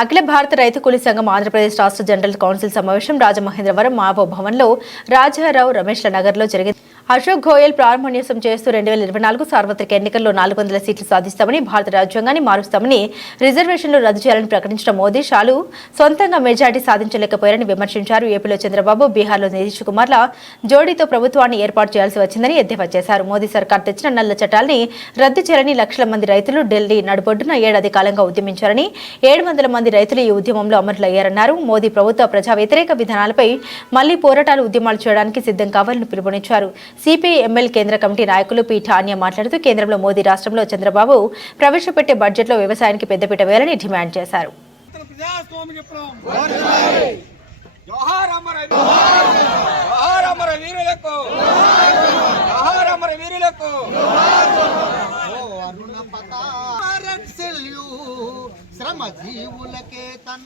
అఖిల భారత రైతు కూలీ సంఘం ఆంధ్రప్రదేశ్ రాష్ట్ర జనరల్ కౌన్సిల్ సమావేశం రాజమహేంద్రవరం మావో భవన్లో రాజారావు రమేష్ల నగర్లో జరిగింది. అశోక్ గోయల్ ప్రారంభోన్యాసం చేస్తూ రెండు వేల ఇరవై నాలుగు సార్వత్రిక ఎన్నికల్లో నాలుగు వందల సీట్లు సాధిస్తామని భారత రాజ్యాంగాన్ని మారుస్తామని రిజర్వేషన్లు రద్దు చేయాలని ప్రకటించిన మోదీ షాలు సొంతంగా మెజార్టీ సాధించలేకపోయారని విమర్శించారు. ఏపీలో చంద్రబాబు బీహార్లో నితీష్ కుమార్ల జోడీతో ప్రభుత్వాన్ని ఏర్పాటు చేయాల్సి వచ్చిందని ఎద్దేవా చేశారు. మోదీ సర్కార్ తెచ్చిన నల్ల చట్టాల్ని రద్దు చేయాలని లక్షల మంది రైతులు ఢిల్లీ నడుబొడ్డున ఏడాది కాలంగా ఉద్యమించారని ఏడు వందల మంది రైతులు ఈ ఉద్యమంలో అమరులయ్యారన్నారు మోదీ ప్రభుత్వ ప్రజా వ్యతిరేక విధానాలపై మళ్ళీ పోరాటాలు ఉద్యమాలు చేయడానికి సిద్ధం కావాలని పిలుపునిచ్చారు సిపిఐ ఎమ్మెల్యే కేంద్ర కమిటీ నాయకులు పి ఠాన్య మాట్లాడుతూ కేంద్రంలో మోదీ రాష్ట్రంలో చంద్రబాబు ప్రవేశపెట్టే బడ్జెట్లో వ్యవసాయానికి పెద్దపీట వేయాలని డిమాండ్ చేశారు జోహార్ అమర జోహార్ అమర వీరులకు జోహార్ వీరులకు శ్రమ జీవులకే తన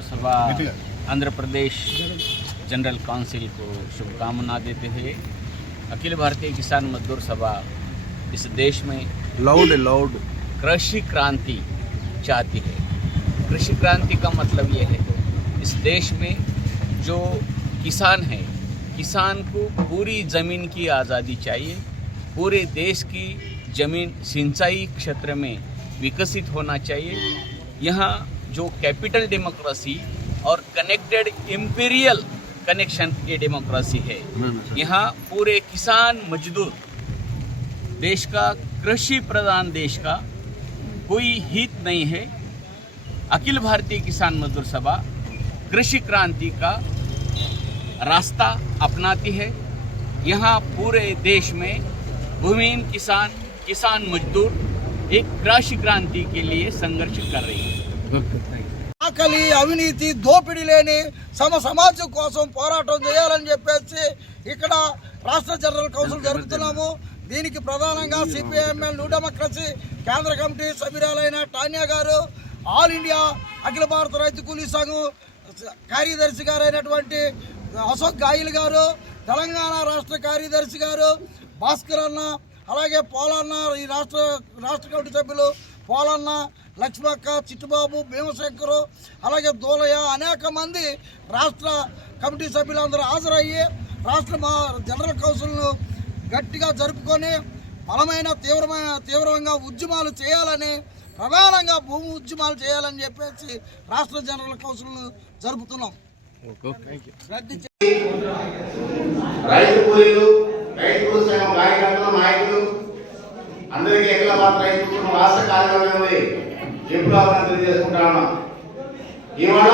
सभा आंध्र प्रदेश जनरल काउंसिल को शुभकामना देते हुए अखिल भारतीय किसान मजदूर सभा इस देश में लाउड लाउड कृषि क्रांति चाहती है। कृषि क्रांति का मतलब यह है इस देश में जो किसान हैं किसान को पूरी ज़मीन की आज़ादी चाहिए। पूरे देश की ज़मीन सिंचाई क्षेत्र में विकसित होना चाहिए। यहाँ जो कैपिटल डेमोक्रेसी और कनेक्टेड इम्पीरियल कनेक्शन की डेमोक्रेसी है। यहाँ पूरे किसान मजदूर देश का कृषि प्रधान देश का कोई हित नहीं है। अखिल भारतीय किसान मजदूर सभा कृषि क्रांति का रास्ता अपनाती है यहाँ पूरे देश में भूमिहीन किसान किसान मजदूर एक कृषि क्रांति के लिए संघर्ष कर रही है ఆకలి అవినీతి దోపిడీ లేని సమ సమాజం కోసం పోరాటం చేయాలని చెప్పేసి ఇక్కడ రాష్ట్ర జనరల్ కౌన్సిల్ జరుపుతున్నాము దీనికి ప్రధానంగా సిపిఐఎంఎల్ న్యూ డెమోక్రసీ కేంద్ర కమిటీ సభ్యురాలైన టాన్యా గారు ఆల్ ఇండియా అఖిల భారత రైతు కూలీ సంఘం కార్యదర్శి గారైనటువంటి అశోక్ గాయల్ గారు తెలంగాణ రాష్ట్ర కార్యదర్శి గారు భాస్కర్ అన్న అలాగే పోలన్న ఈ రాష్ట్ర రాష్ట్ర కమిటీ సభ్యులు పోలన్న లక్ష్మక్క చిట్టుబాబు భీమశంకరు అలాగే దూలయ్య అనేక మంది రాష్ట్ర కమిటీ సభ్యులందరూ హాజరయ్యి రాష్ట్ర మా జనరల్ కౌన్సిల్ను గట్టిగా జరుపుకొని బలమైన తీవ్రమైన తీవ్రంగా ఉద్యమాలు చేయాలని ప్రధానంగా భూమి ఉద్యమాలు చేయాలని చెప్పేసి రాష్ట్ర జనరల్ కౌన్సిల్ను జరుపుతున్నాం. రైతు కూలీలు రైతు సంఘం కార్యకర్తలు నాయకులు అందరికీ ఎక్కడ మాత్రం రైతు కుటుంబం రాష్ట్ర కార్యక్రమం ఉంది? తెలియజేసుకుంటా ఉన్నాం. ఇవాళ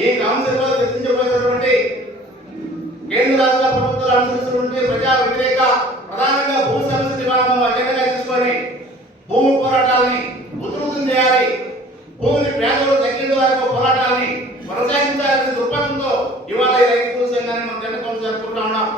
ఈ కౌన్సిల్ చర్చించబడినటువంటి కేంద్ర రాష్ట్ర ప్రభుత్వాలు అనుసరిస్తున్నటువంటి ప్రజా వ్యతిరేక ప్రధానంగా భూ సమస్య నివారణ అజెండాగా తీసుకొని భూమి పోరాటాన్ని ఉధృతం చేయాలి. భూమిని పేదలు తగ్గిన వరకు పోరాటాన్ని కొనసాగించాలనే దృక్పథంతో ఇవాళ రైతు సంఘాన్ని మనం జన జరుపుకుంటా ఉన్నాం.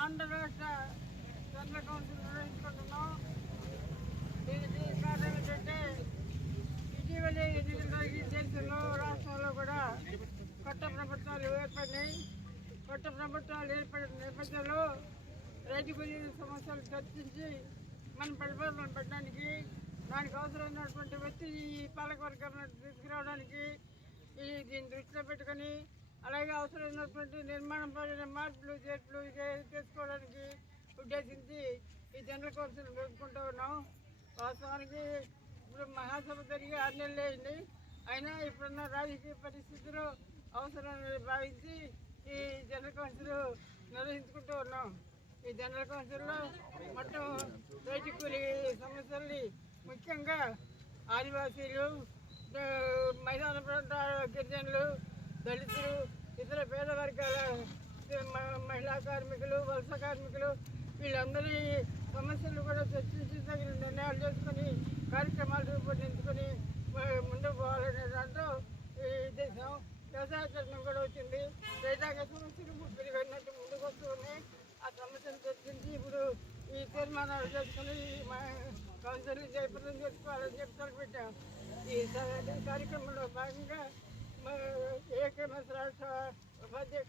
ఆంధ్ర రాష్ట్ర జనరల్ కౌన్సిల్ నిర్వహించుకుంటున్నాం దీనికి కారణం ఏంటంటే ఇటీవలే ఎన్నికల జరిగిన దేశంలో రాష్ట్రంలో కూడా కొత్త ప్రభుత్వాలు ఏర్పడినాయి కొత్త ప్రభుత్వాలు ఏర్పడిన నేపథ్యంలో రైతు కూలీల సమస్యలు చర్చించి మన పరిపాలన పెట్టడానికి దానికి అవసరమైనటువంటి వ్యక్తి ఈ పాలకవర్గాన్ని తీసుకురావడానికి ఈ దీన్ని దృష్టిలో పెట్టుకొని అలాగే అవసరమైనటువంటి నిర్మాణం పడిన మార్పులు చేర్పులు చేసుకోవడానికి ఉద్దేశించి ఈ జనరల్ కౌన్సిల్ వేసుకుంటూ ఉన్నాం. వాస్తవానికి ఇప్పుడు మహాసభ జరిగి ఆరు నెలలు అయింది. అయినా ఇప్పుడున్న రాజకీయ పరిస్థితులు అవసరాన్ని భావించి ఈ జనరల్ కౌన్సిల్ నిర్వహించుకుంటూ ఉన్నాం. ఈ జనరల్ కౌన్సిల్లో మొత్తం రైతు కూలీ సమస్యల్ని ముఖ్యంగా ఆదివాసీలు మైదాన ప్రాంత గిరిజనులు దళితులు ఇతర పేద వర్గాల మ- మహిళా కార్మికులు వలస కార్మికులు వీళ్ళందరి సమస్యలు కూడా చర్చించి తగిన నిర్ణయాలు చేసుకొని కార్యక్రమాలు రూపొందించుకొని ముందుకు పోవాలనే దాంతో ఈ దేశం వ్యవసాయ చట్టం కూడా వచ్చింది. రైతాంగ సమస్యలు పెరిగినట్టు ముందుకు వస్తూ ఉన్నాయి ఆ సమస్యను చర్చించి ఇప్పుడు ఈ తీర్మానాలు చేసుకుని మా కౌన్సిల్ జయప్రదం చేసుకోవాలని చెప్పి తలపెట్టాం ఈ కార్యక్రమంలో భాగంగా మా రాష్ట్ర ఉపాధ్యక్ష